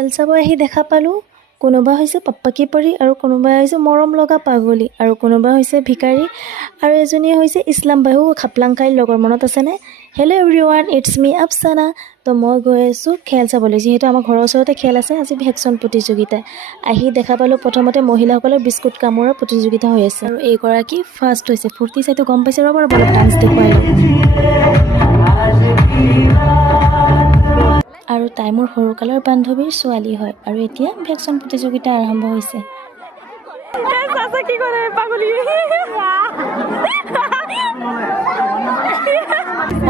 খেল চাব আহি দেখা পালোঁ কোনোবা হৈছে পাপ্পাকী পৰী আৰু কোনোবা হৈছে মৰম লগা পাগলী আৰু কোনোবা হৈছে ভিকাৰী আৰু এজনী হৈছে ইছলাম বাহু খাপলাংকাইৰ লগৰ মনত আছেনে? হেল্ল' এভৰিৱান, ইটছ মি আফচানা। তো মই গৈ আছোঁ খেল চাবলৈ, যিহেতু আমাৰ ঘৰৰ ওচৰতে খেল আছে। আজি ভেকচন প্ৰতিযোগিতা আহি দেখা পালোঁ প্ৰথমতে মহিলাসকলৰ বিস্কুট কামোৰৰ প্ৰতিযোগিতা হৈ আছে আৰু এইগৰাকী ফাৰ্ষ্ট হৈছে। ফূৰ্তি চাইতো গম পাইছে, ৰ'ব অলপ ডান্স দেখুৱাই লওঁ। আৰু তাই মোৰ সৰুকালৰ বান্ধৱীৰ ছোৱালী হয় আৰু এতিয়া ভেকচন প্ৰতিযোগিতা আৰম্ভ হৈছে।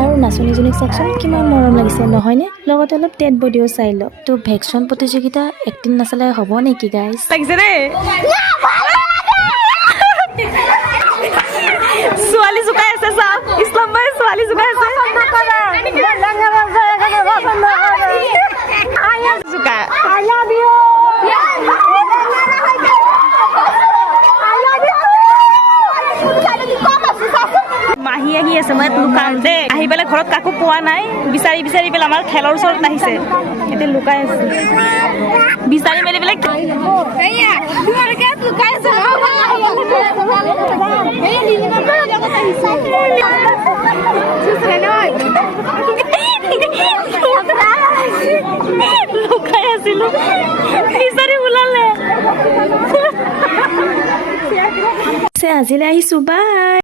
আৰু নাচনীজনীক চাওকচোন কিমান মৰম লাগিছে নহয়নে? লগতে অলপ টেট বডিও চাই লওঁ। তো ভেকচন প্ৰতিযোগিতা একদিন নাচালে হ'ব নেকি গাইজ? লাগিছে দেই, ছোৱালী জোকাই আছে চাওক, ইছলাম ভাই ছোৱালী জোকাই আছে। মাহী আহি আছে, মই লুকাম দেই। আহি পেলাই ঘৰত কাকো পোৱা নাই, বিচাৰি বিচাৰি পেলাই আমাৰ খেলৰ ওচৰত আহিছে, এতিয়া লুকাই আছে। বিচাৰি মেলি পেলাই লুকাই আছিলো, বিচাৰি ওলালে। আজিলৈ আহিছোঁ, বাই।